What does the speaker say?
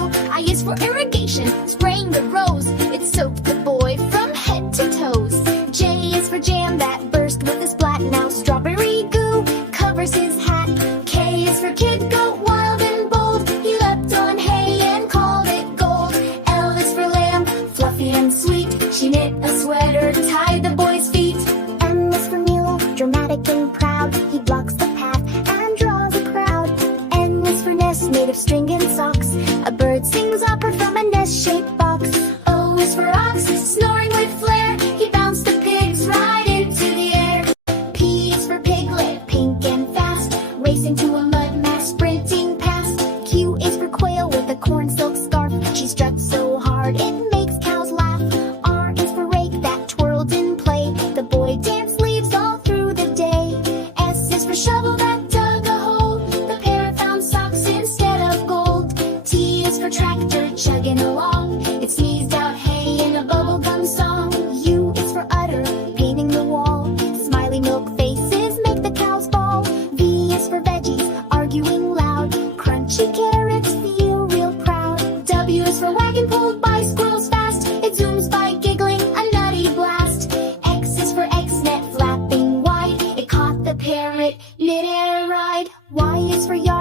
U. I is for irrigation, spraying the rose. It soaked the boy from head to toes. J is for jam that burst with a splat. Now strawberry goo covers his hat. K is for kid, goat wild and bold. He leapt on hay and called it gold. L is for lamb, fluffy and sweet. She knit a sweater, tied the boy's feet. M is for mule, dramatic and proud. He blocks the path and draws a crowd. N is for nest, made of string and socks. A bird sings opera from a nest-shaped box. O is for ox, snoring with flair. He bounced the pigs right into the air. P is for piglet, pink and fast, racing to a mud mass, sprinting past. Q is for quail with a corn silk scarf. She struts so hard it makes cows laugh. R is for rake that twirled in play. The boy danced leaves all through the day. S is for shovel that dug a hole. The parrot found socks instead of gold. T is for tractor chugging along. It sneezed out hay in a bubblegum song. U is for udder, painting the wall. Smiley milk faces make the cows bawl. V is for veggies, arguing loud. Crunchy carrots feel real proud. W is for wagon pulled by squirrels fast. It zooms by giggling, a nutty blast. X is for eggs net flapping wide. It caught the parrot mid-air ride. Y is for yard.